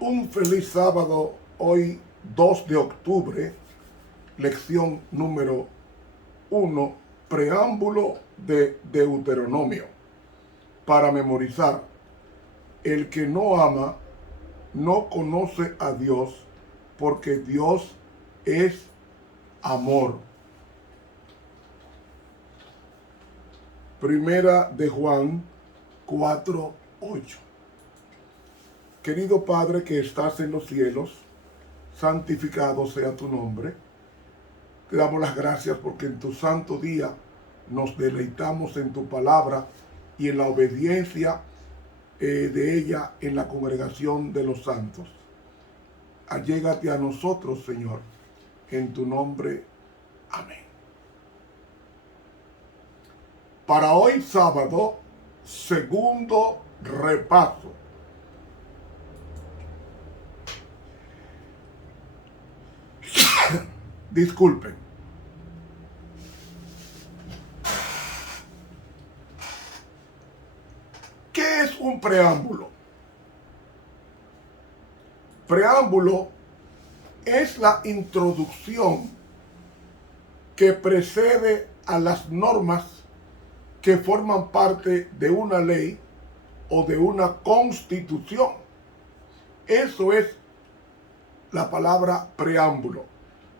Un feliz sábado, hoy 2 de octubre, lección número 1, preámbulo de Deuteronomio, para memorizar. El que no ama, no conoce a Dios, porque Dios es amor. Primera de Juan 4:8. Querido Padre que estás en los cielos, santificado sea tu nombre. Te damos las gracias porque en tu santo día nos deleitamos en tu palabra y en la obediencia de ella en la congregación de los santos. Allégate a nosotros, Señor, en tu nombre. Amén. Para hoy sábado, segundo repaso. Disculpen. ¿Qué es un preámbulo? Preámbulo es la introducción que precede a las normas que forman parte de una ley o de una constitución. Eso es la palabra preámbulo.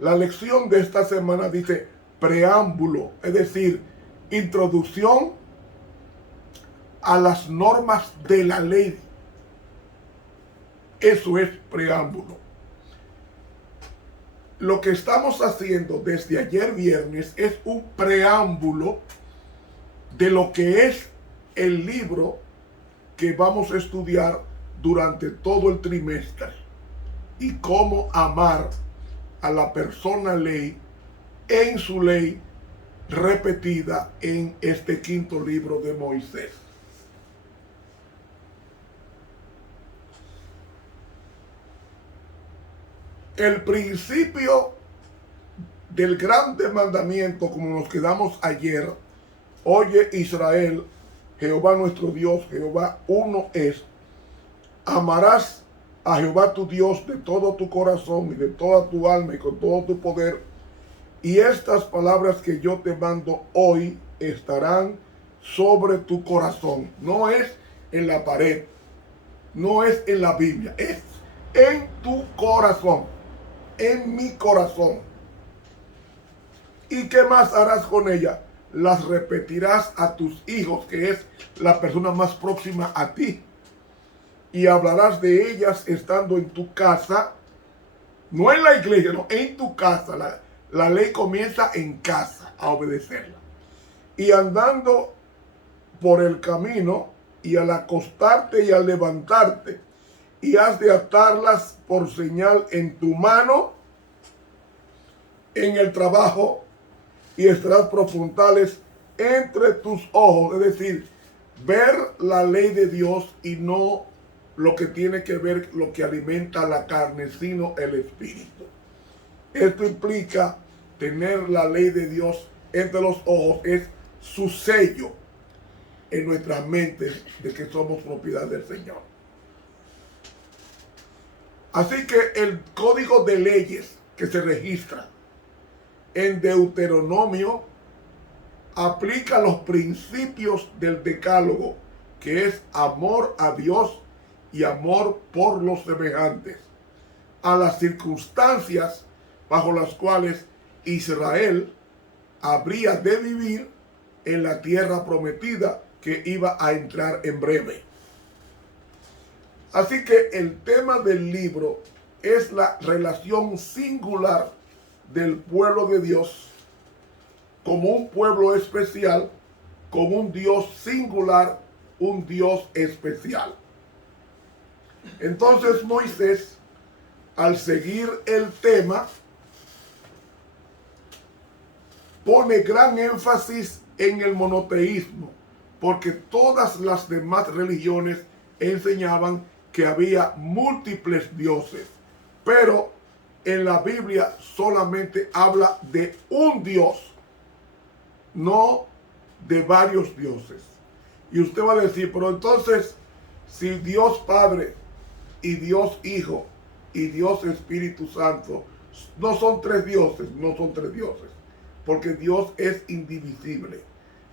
La lección de esta semana dice preámbulo, es decir, introducción a las normas de la ley. Eso es preámbulo. Lo que estamos haciendo desde ayer viernes es un preámbulo de lo que es el libro que vamos a estudiar durante todo el trimestre y cómo amar a la persona ley en su ley repetida en este quinto libro de Moisés. El principio del gran mandamiento, como nos quedamos ayer: oye Israel, Jehová nuestro Dios, Jehová uno es. Amarás a Jehová tu Dios de todo tu corazón y de toda tu alma y con todo tu poder. Y estas palabras que yo te mando hoy estarán sobre tu corazón. No es en la pared, no es en la Biblia, es en tu corazón, en mi corazón. ¿Y qué más harás con ella? Las repetirás a tus hijos, que es la persona más próxima a ti. Y hablarás de ellas estando en tu casa, no en la iglesia, no, en tu casa. La ley comienza en casa a obedecerla. Y andando por el camino, y al acostarte y al levantarte, y has de atarlas por señal en tu mano, en el trabajo, y estarás por frontales entre tus ojos. Es decir, ver la ley de Dios y no lo que tiene que ver, lo que alimenta la carne, sino el espíritu. Esto implica tener la ley de Dios entre los ojos, es su sello en nuestras mentes de que somos propiedad del Señor. Así que el código de leyes que se registra en Deuteronomio aplica los principios del decálogo, que es amor a Dios y amor por los semejantes, a las circunstancias bajo las cuales Israel habría de vivir en la tierra prometida que iba a entrar en breve. Así que el tema del libro es la relación singular del pueblo de Dios como un pueblo especial, con un Dios singular, un Dios especial. Entonces Moisés, al seguir el tema, pone gran énfasis en el monoteísmo, porque todas las demás religiones enseñaban que había múltiples dioses, pero en la Biblia solamente habla de un Dios, no de varios dioses. Y usted va a decir, pero entonces, si Dios Padre y Dios Hijo y Dios Espíritu Santo no son tres dioses, no son tres dioses, porque Dios es indivisible.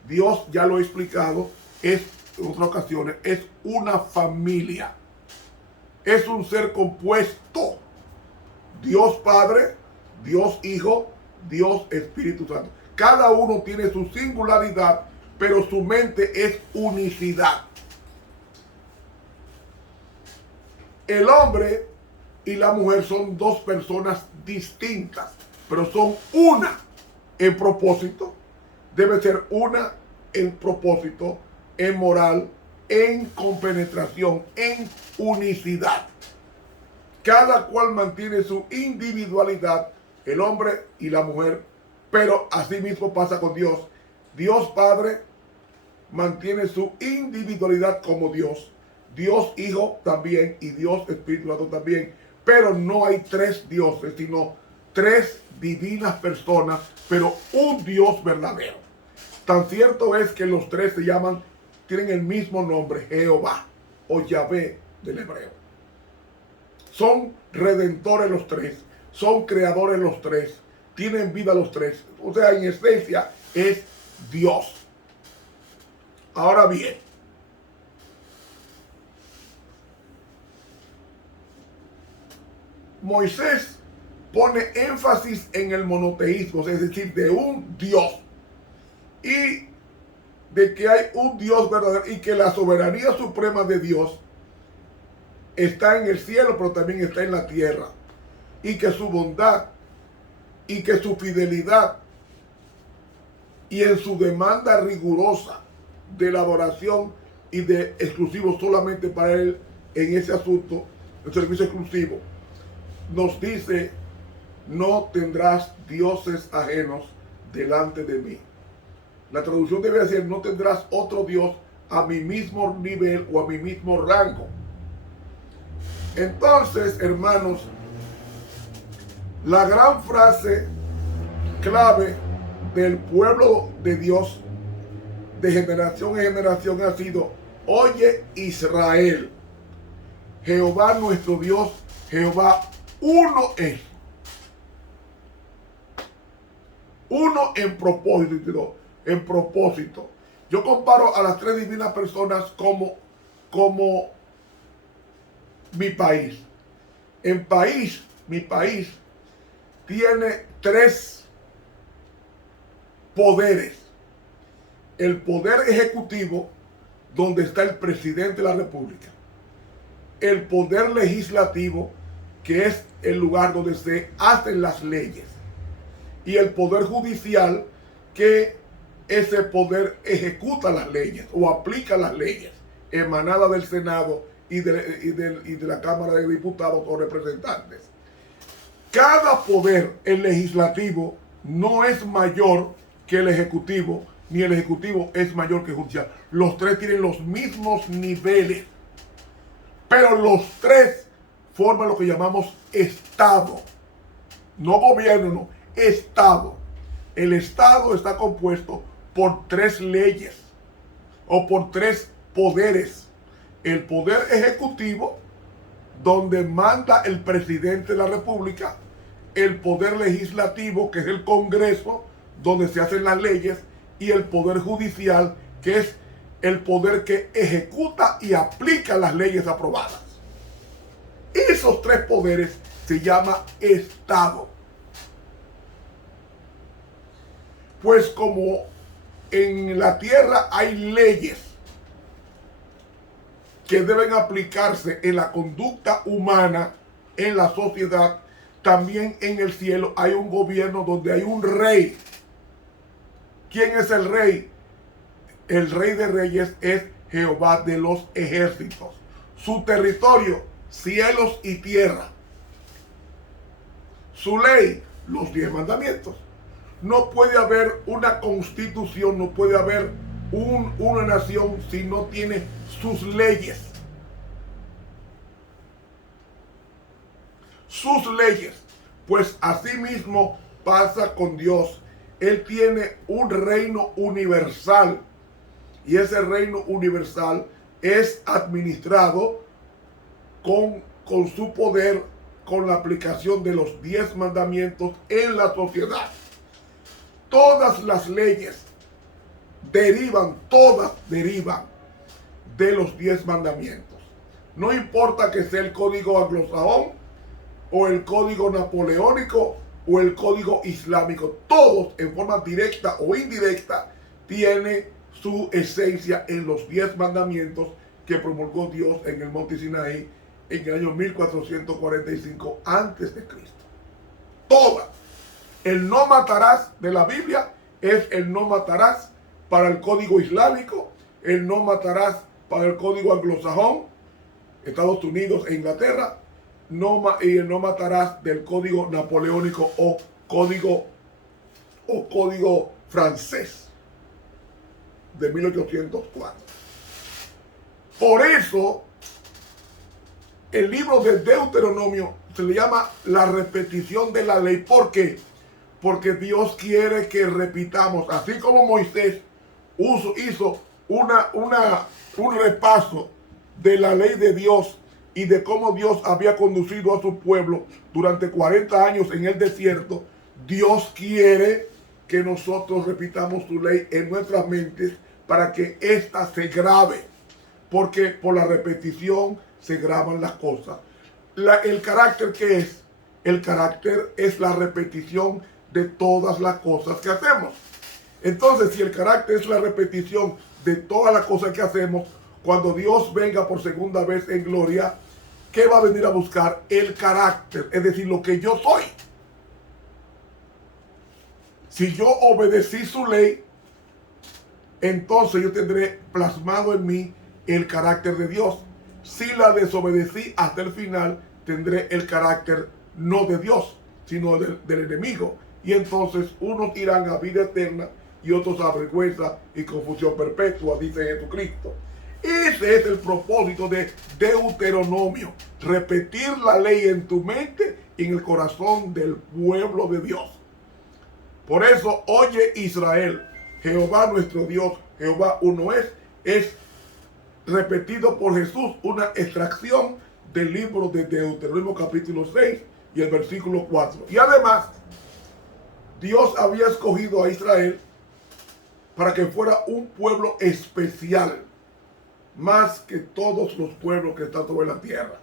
Dios, ya lo he explicado, en otras ocasiones, es una familia. Es un ser compuesto. Dios Padre, Dios Hijo, Dios Espíritu Santo. Cada uno tiene su singularidad, pero su mente es unicidad. El hombre y la mujer son dos personas distintas, pero son una en propósito. Debe ser una en propósito, en moral, en compenetración, en unicidad. Cada cual mantiene su individualidad, el hombre y la mujer, pero así mismo pasa con Dios. Dios Padre mantiene su individualidad como Dios. Dios Hijo también y Dios Espíritu Santo también. Pero no hay tres dioses, sino tres divinas personas, pero un Dios verdadero. Tan cierto es que los tres tienen el mismo nombre, Jehová o Yahvé del hebreo. Son redentores los tres, son creadores los tres, tienen vida los tres. O sea, en esencia es Dios. Ahora bien, Moisés pone énfasis en el monoteísmo, es decir, de un Dios. Y de que hay un Dios verdadero y que la soberanía suprema de Dios está en el cielo, pero también está en la tierra. Y que su bondad y que su fidelidad y en su demanda rigurosa de la adoración y de exclusivo solamente para él en ese asunto, el servicio exclusivo, nos dice: no tendrás dioses ajenos delante de mí. La traducción debe decir: no tendrás otro Dios a mi mismo nivel o a mi mismo rango. Entonces, hermanos, la gran frase clave del pueblo de Dios de generación en generación ha sido: oye Israel, Jehová nuestro Dios, Jehová uno es. Uno en propósito. En propósito. Yo comparo a las tres divinas personas como mi país. Mi país tiene tres poderes. El poder ejecutivo, donde está el presidente de la República. El poder legislativo, que es el lugar donde se hacen las leyes. Y el poder judicial, que ese poder ejecuta las leyes o aplica las leyes emanadas del Senado y de la Cámara de Diputados o Representantes. Cada poder, el legislativo, no es mayor que el ejecutivo, ni el ejecutivo es mayor que el judicial. Los tres tienen los mismos niveles, pero los tres forman lo que llamamos Estado. No gobierno, no, Estado. El Estado está compuesto por tres leyes o por tres poderes. El poder ejecutivo, donde manda el presidente de la República. El poder legislativo, que es el Congreso, donde se hacen las leyes. Y el poder judicial, que es el poder que ejecuta y aplica las leyes aprobadas. Esos tres poderes se llama Estado. Pues como en la tierra hay leyes que deben aplicarse en la conducta humana, en la sociedad, también en el cielo hay un gobierno donde hay un rey. ¿Quién es el rey? El rey de reyes es Jehová de los ejércitos. Su territorio, cielos y tierra. Su ley, los 10 mandamientos. No puede haber una constitución, no puede haber una nación si no tiene sus leyes. Sus leyes. Pues así mismo pasa con Dios. Él tiene un reino universal. Y ese reino universal es administrado con su poder, con la aplicación de los 10 mandamientos en la sociedad. Todas las leyes todas derivan de los 10 mandamientos. No importa que sea el código anglosajón o el código napoleónico o el código islámico, todos en forma directa o indirecta tienen su esencia en los 10 mandamientos que promulgó Dios en el monte Sinaí en el año 1445 a.C. Todas. El no matarás de la Biblia es el no matarás para el código islámico, el no matarás para el código anglosajón, Estados Unidos e Inglaterra, y el no matarás del código napoleónico o código francés de 1804. Por eso, el libro de Deuteronomio se le llama la repetición de la ley. ¿Por qué? Porque Dios quiere que repitamos, así como Moisés hizo un repaso de la ley de Dios y de cómo Dios había conducido a su pueblo durante 40 años en el desierto. Dios quiere que nosotros repitamos su ley en nuestras mentes para que ésta se grabe, porque por la repetición se graban las cosas. ¿El carácter qué es? El carácter es la repetición de todas las cosas que hacemos. Entonces, si el carácter es la repetición de todas las cosas que hacemos, cuando Dios venga por segunda vez en gloria, ¿qué va a venir a buscar? El carácter, es decir, lo que yo soy. Si yo obedecí su ley, entonces yo tendré plasmado en mí el carácter de Dios. Si la desobedecí hasta el final, tendré el carácter no de Dios, sino del enemigo. Y entonces unos irán a vida eterna y otros a vergüenza y confusión perpetua, dice Jesucristo. Ese es el propósito de Deuteronomio, repetir la ley en tu mente y en el corazón del pueblo de Dios. Por eso, oye Israel, Jehová nuestro Dios, Jehová uno es repetido por Jesús, una extracción del libro de Deuteronomio capítulo 6 y el versículo 4. Y además, Dios había escogido a Israel para que fuera un pueblo especial, más que todos los pueblos que están sobre la tierra.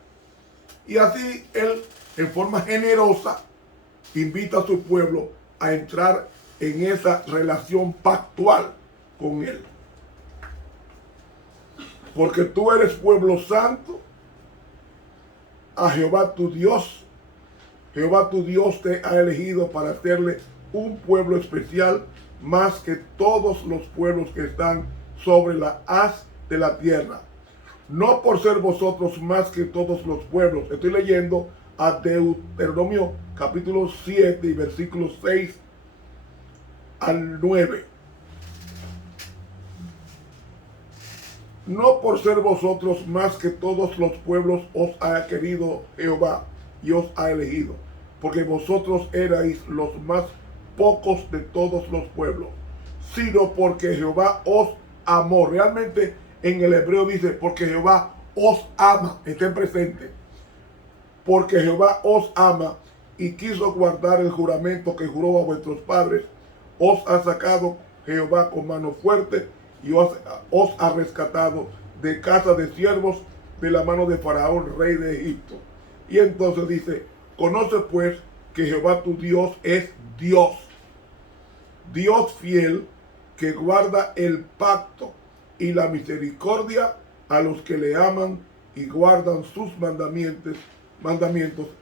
Y así Él, en forma generosa, invita a su pueblo a entrar en esa relación pactual con Él. Porque tú eres pueblo santo a Jehová tu Dios. Jehová tu Dios te ha elegido para hacerle un pueblo especial, más que todos los pueblos que están sobre la haz de la tierra. No por ser vosotros más que todos los pueblos. Estoy leyendo a Deuteronomio capítulo 7 y versículos 6 al 9. No por ser vosotros más que todos los pueblos os ha querido Jehová y os ha elegido, porque vosotros erais los más pocos de todos los pueblos, sino porque Jehová os amó. Realmente en el hebreo dice, porque Jehová os ama, estén presentes. Porque Jehová os ama y quiso guardar el juramento que juró a vuestros padres, os ha sacado Jehová con mano fuerte y os ha rescatado de casa de siervos, de la mano de Faraón, rey de Egipto. Y entonces dice, conoce pues que Jehová tu Dios es Dios, Dios fiel, que guarda el pacto y la misericordia a los que le aman y guardan sus mandamientos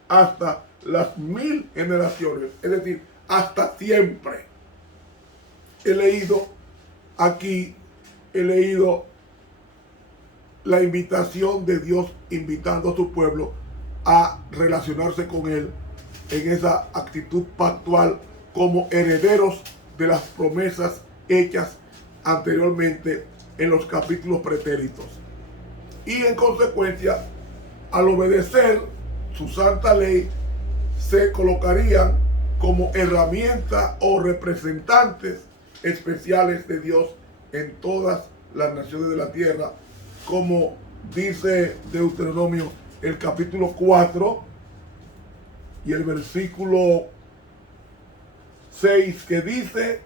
hasta las 1000 generaciones, es decir, hasta siempre. He leído la invitación de Dios invitando a su pueblo a relacionarse con Él en esa actitud pactual como herederos de las promesas hechas anteriormente en los capítulos pretéritos. Y en consecuencia, al obedecer su santa ley, se colocarían como herramienta o representantes especiales de Dios en todas las naciones de la tierra, como dice Deuteronomio el capítulo 4 y el versículo 6, que dice: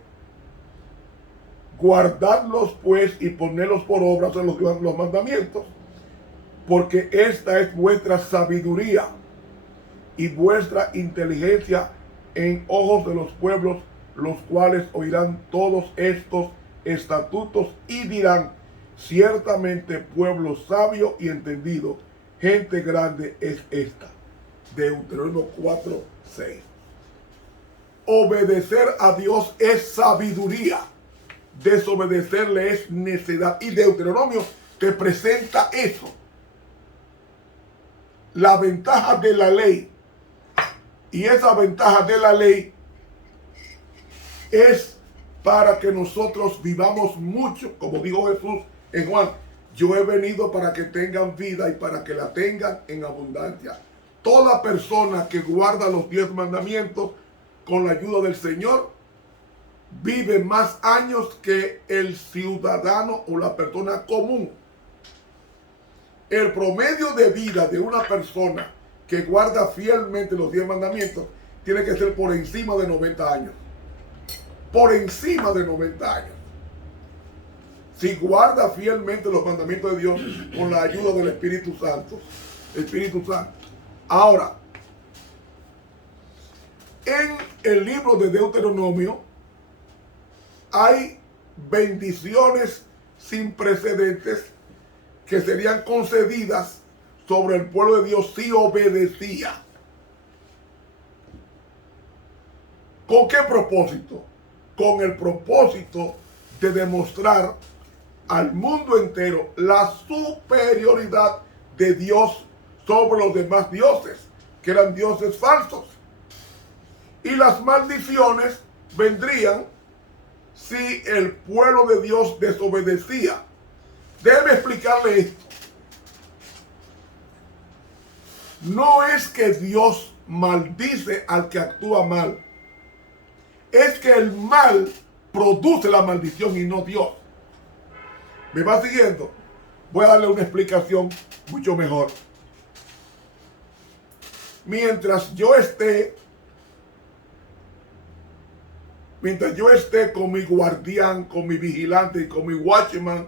guardadlos pues y ponedlos por obra, son los mandamientos, porque esta es vuestra sabiduría y vuestra inteligencia en ojos de los pueblos, los cuales oirán todos estos estatutos y dirán: ciertamente pueblo sabio y entendido, gente grande es esta. Deuteronomio 4:6. Obedecer a Dios es sabiduría, desobedecerle es necedad. Y Deuteronomio te presenta eso. La ventaja de la ley. Y esa ventaja de la ley es para que nosotros vivamos mucho. Como dijo Jesús en Juan: yo he venido para que tengan vida y para que la tengan en abundancia. Toda persona que guarda los 10 mandamientos con la ayuda del Señor vive más años que el ciudadano o la persona común. El promedio de vida de una persona que guarda fielmente los 10 mandamientos tiene que ser por encima de 90 años. Por encima de 90 años. Si guarda fielmente los mandamientos de Dios con la ayuda del Espíritu Santo. Espíritu Santo. Ahora, en el libro de Deuteronomio hay bendiciones sin precedentes que serían concedidas sobre el pueblo de Dios si obedecía. ¿Con qué propósito? Con el propósito de demostrar al mundo entero la superioridad de Dios sobre los demás dioses, que eran dioses falsos. Y las maldiciones vendrían si el pueblo de Dios desobedecía. Déjeme explicarle esto. No es que Dios maldice al que actúa mal. Es que el mal produce la maldición y no Dios. ¿Me va siguiendo? Voy a darle una explicación mucho mejor. Mientras yo esté con mi guardián, con mi vigilante y con mi watchman,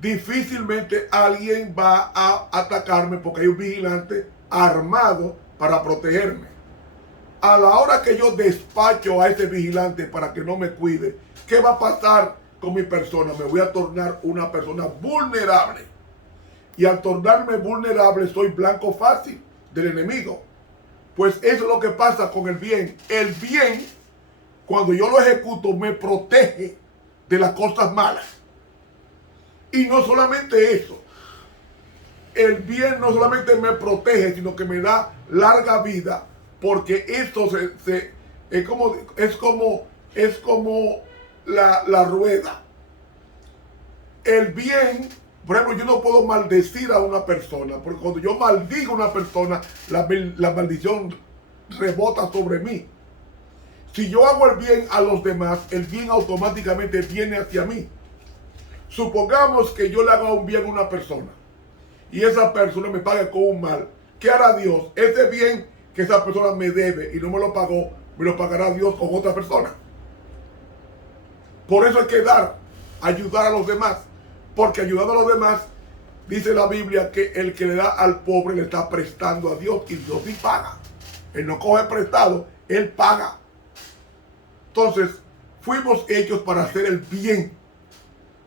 difícilmente alguien va a atacarme porque hay un vigilante armado para protegerme. A la hora que yo despacho a ese vigilante para que no me cuide, ¿qué va a pasar con mi persona? Me voy a tornar una persona vulnerable. Y al tornarme vulnerable soy blanco fácil del enemigo. Pues eso es lo que pasa con el bien. El bien, cuando yo lo ejecuto, me protege de las cosas malas. Y no solamente eso. El bien no solamente me protege, sino que me da larga vida. Porque esto es como la rueda. El bien, por ejemplo, yo no puedo maldecir a una persona, porque cuando yo maldigo a una persona, la maldición rebota sobre mí. Si yo hago el bien a los demás, el bien automáticamente viene hacia mí. Supongamos que yo le haga un bien a una persona y esa persona me paga con un mal. ¿Qué hará Dios? Ese bien que esa persona me debe y no me lo pagó, me lo pagará Dios con otra persona. Por eso hay que ayudar a los demás. Porque ayudando a los demás, dice la Biblia que el que le da al pobre le está prestando a Dios y Dios sí paga. Él no coge prestado, Él paga. Entonces, fuimos hechos para hacer el bien.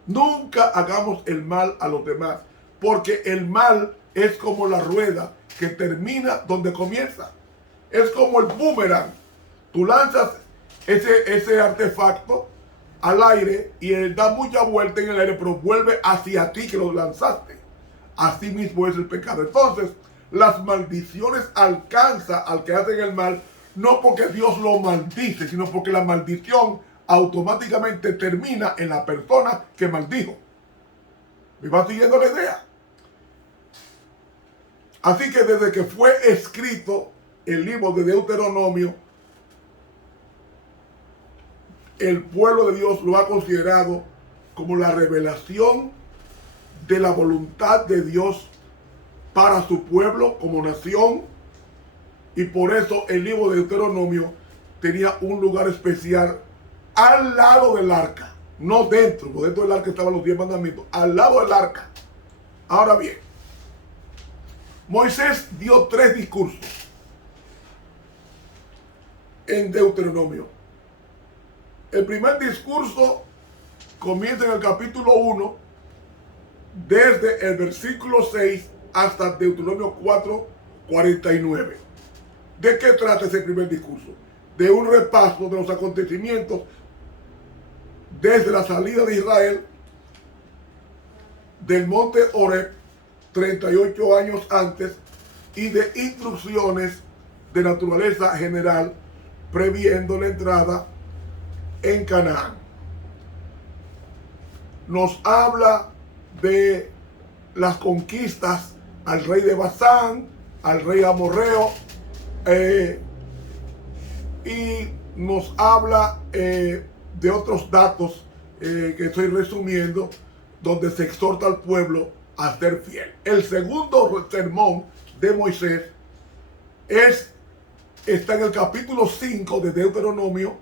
Nunca hagamos el mal a los demás, porque el mal es como la rueda que termina donde comienza. Es como el boomerang. Tú lanzas ese artefacto al aire y él da mucha vuelta en el aire, pero vuelve hacia ti que lo lanzaste. Así mismo es el pecado. Entonces, las maldiciones alcanzan al que hace el mal, no porque Dios lo maldice, sino porque la maldición automáticamente termina en la persona que maldijo. ¿Me va siguiendo la idea? Así que desde que fue escrito el libro de Deuteronomio, el pueblo de Dios lo ha considerado como la revelación de la voluntad de Dios para su pueblo como nación, y por eso el libro de Deuteronomio tenía un lugar especial al lado del arca, no dentro, porque dentro del arca estaban los 10 mandamientos, al lado del arca. Ahora bien, Moisés dio 3 discursos en Deuteronomio. El primer discurso comienza en el capítulo 1, desde el versículo 6 hasta Deuteronomio 4, 49. ¿De qué trata ese primer discurso? De un repaso de los acontecimientos desde la salida de Israel del monte Horeb 38 años antes, y de instrucciones de naturaleza general previendo la entrada en Canaán. Nos habla de las conquistas al rey de Basán, al rey amorreo, y nos habla de otros datos que estoy resumiendo, donde se exhorta al pueblo a ser fiel. El segundo sermón de Moisés está en el capítulo 5 de Deuteronomio,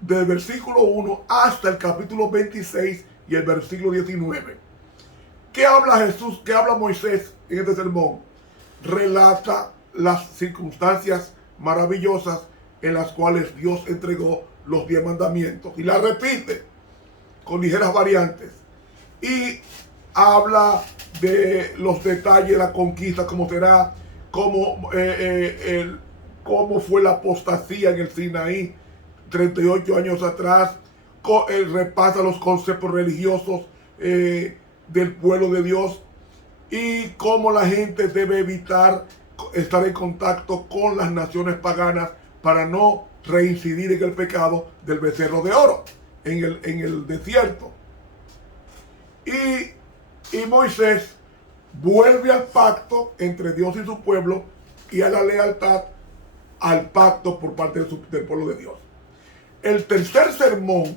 del versículo 1 hasta el capítulo 26 y el versículo 19. ¿Qué habla Jesús? ¿Qué habla Moisés en este sermón? Relata las circunstancias maravillosas en las cuales Dios entregó los 10 mandamientos, y la repite con ligeras variantes, y habla de los detalles de la conquista, cómo será, cómo fue la apostasía en el Sinaí 38 años atrás, repasa los conceptos religiosos del pueblo de Dios, y cómo la gente debe evitar estar en contacto con las naciones paganas para no reincidir en el pecado del becerro de oro en el desierto. Y Moisés vuelve al pacto entre Dios y su pueblo, y a la lealtad al pacto por parte del pueblo de Dios. El tercer sermón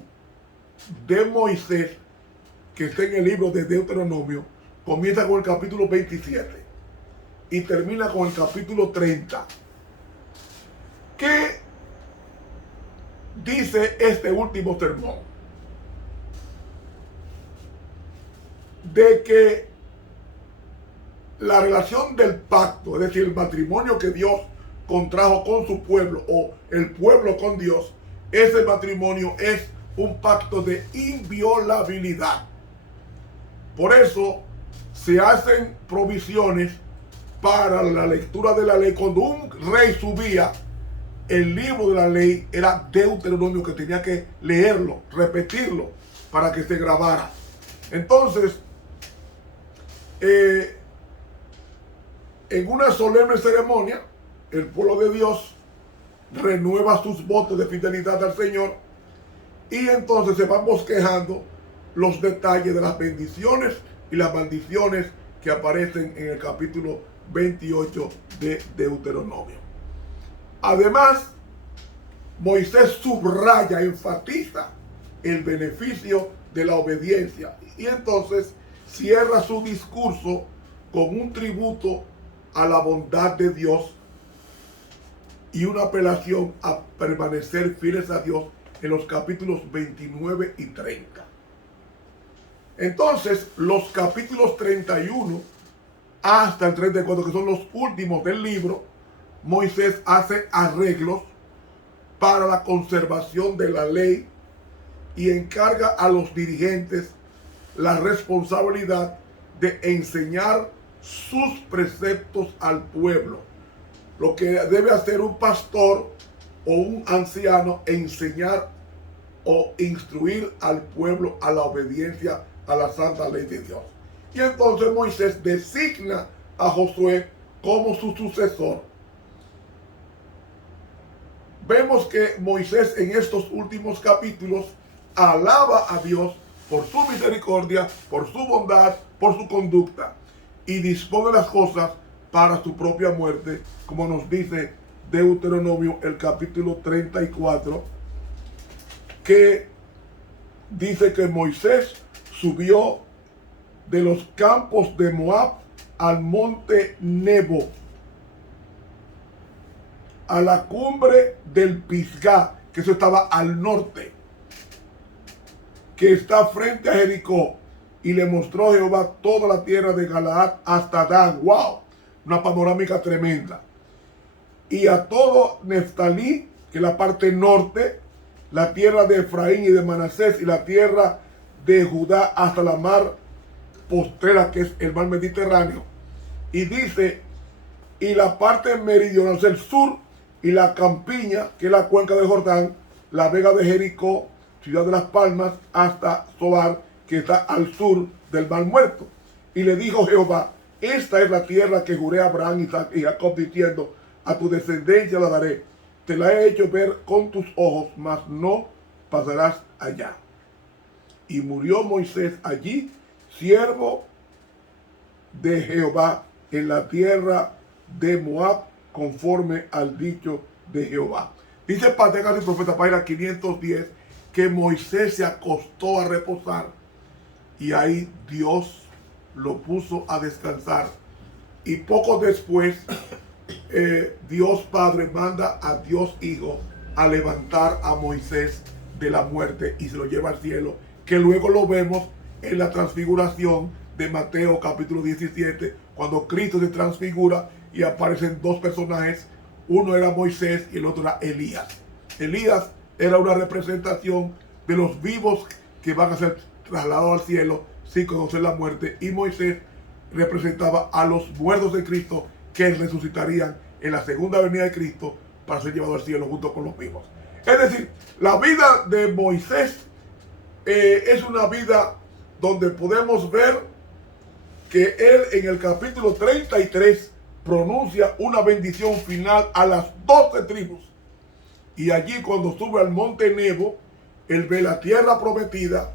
de Moisés, que está en el libro de Deuteronomio, comienza con el capítulo 27 y termina con el capítulo 30. ¿Qué dice este último sermón? De que la relación del pacto, es decir, el matrimonio que Dios contrajo con su pueblo, o el pueblo con Dios, ese matrimonio es un pacto de inviolabilidad. Por eso se hacen provisiones para la lectura de la ley. Cuando un rey subía, el libro de la ley era Deuteronomio, que tenía que leerlo, repetirlo, para que se grabara. Entonces, en una solemne ceremonia, el pueblo de Dios renueva sus votos de fidelidad al Señor, y entonces se van bosquejando los detalles de las bendiciones y las maldiciones que aparecen en el capítulo 28 de Deuteronomio. Además, Moisés subraya, enfatiza el beneficio de la obediencia, y entonces cierra su discurso con un tributo a la bondad de Dios y una apelación a permanecer fieles a Dios en los capítulos 29 y 30. Entonces, los capítulos 31 hasta el 34, que son los últimos del libro, Moisés hace arreglos para la conservación de la ley y encarga a los dirigentes la responsabilidad de enseñar sus preceptos al pueblo. Lo que debe hacer un pastor o un anciano: enseñar o instruir al pueblo a la obediencia a la santa ley de Dios. Y entonces Moisés designa a Josué como su sucesor. Vemos que Moisés en estos últimos capítulos alaba a Dios por su misericordia, por su bondad, por su conducta, y dispone las cosas para su propia muerte, como nos dice Deuteronomio, el capítulo 34, que dice que Moisés subió de los campos de Moab al monte Nebo, a la cumbre del Pisgah, que eso estaba al norte, que está frente a Jericó, y le mostró Jehová toda la tierra de Galaad hasta Dan. ¡Wow! Una panorámica tremenda. Y a todo Neftalí, que es la parte norte, la tierra de Efraín y de Manasés, y la tierra de Judá hasta la mar postrera, que es el mar Mediterráneo. Y dice, y la parte meridional, o sea, el sur, y la campiña, que es la cuenca de Jordán, la vega de Jericó, ciudad de las Palmas, hasta Zoar, que está al sur del mar Muerto. Y le dijo Jehová, esta es la tierra que juré a Abraham, Isaac y Jacob, diciendo, a tu descendencia la daré. Te la he hecho ver con tus ojos, mas no pasarás allá. Y murió Moisés allí, siervo de Jehová, en la tierra de Moab, conforme al dicho de Jehová. Dice Pategas y Profeta, página 510, que Moisés se acostó a reposar y ahí Dios lo puso a descansar. Y poco después, Dios Padre manda a Dios Hijo a levantar a Moisés de la muerte y se lo lleva al cielo, que luego lo vemos en la transfiguración de Mateo capítulo 17, cuando Cristo se transfigura y aparecen dos personajes, uno era Moisés y el otro era Elías. Elías era una representación de los vivos que van a ser trasladados al cielo sin conocer la muerte, y Moisés representaba a los muertos de Cristo que resucitarían en la segunda venida de Cristo para ser llevados al cielo junto con los vivos. Es decir, la vida de Moisés es una vida donde podemos ver que él en el capítulo 33 pronuncia una bendición final a las 12 tribus. Y allí cuando sube al monte Nebo, él ve la tierra prometida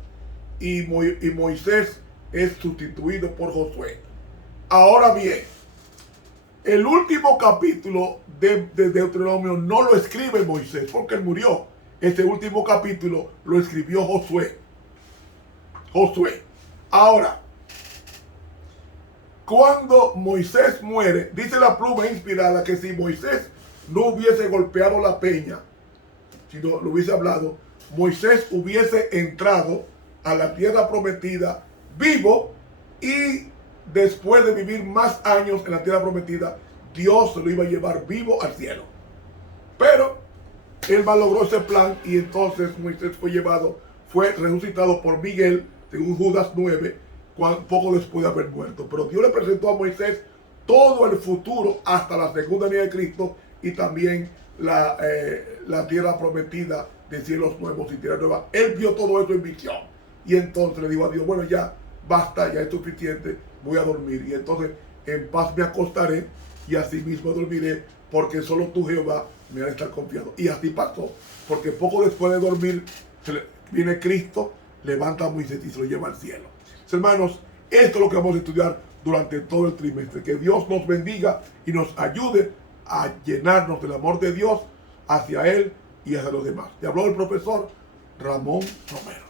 y Moisés es sustituido por Josué. Ahora bien, el último capítulo de Deuteronomio no lo escribe Moisés porque él murió. Este último capítulo lo escribió Josué. Ahora, cuando Moisés muere, dice la pluma inspirada que si Moisés no hubiese golpeado la peña, si no lo hubiese hablado, Moisés hubiese entrado a la tierra prometida vivo, y después de vivir más años en la tierra prometida, Dios se lo iba a llevar vivo al cielo. Pero él malogró ese plan y entonces Moisés fue resucitado por Miguel, según Judas 9, poco después de haber muerto. Pero Dios le presentó a Moisés todo el futuro hasta la segunda venida de Cristo, y también la tierra prometida de cielos nuevos y tierra nueva. Él vio todo eso en visión. Y entonces le dijo a Dios, bueno, ya basta, ya es suficiente, voy a dormir. Y entonces en paz me acostaré y así mismo dormiré, porque solo tú, Jehová, me has de estar confiado. Y así pasó, porque poco después de dormir viene Cristo, levanta a Moisés y se lo lleva al cielo. Hermanos, esto es lo que vamos a estudiar durante todo el trimestre. Que Dios nos bendiga y nos ayude a llenarnos del amor de Dios hacia Él y hacia los demás. Te habló el profesor Ramón Romero.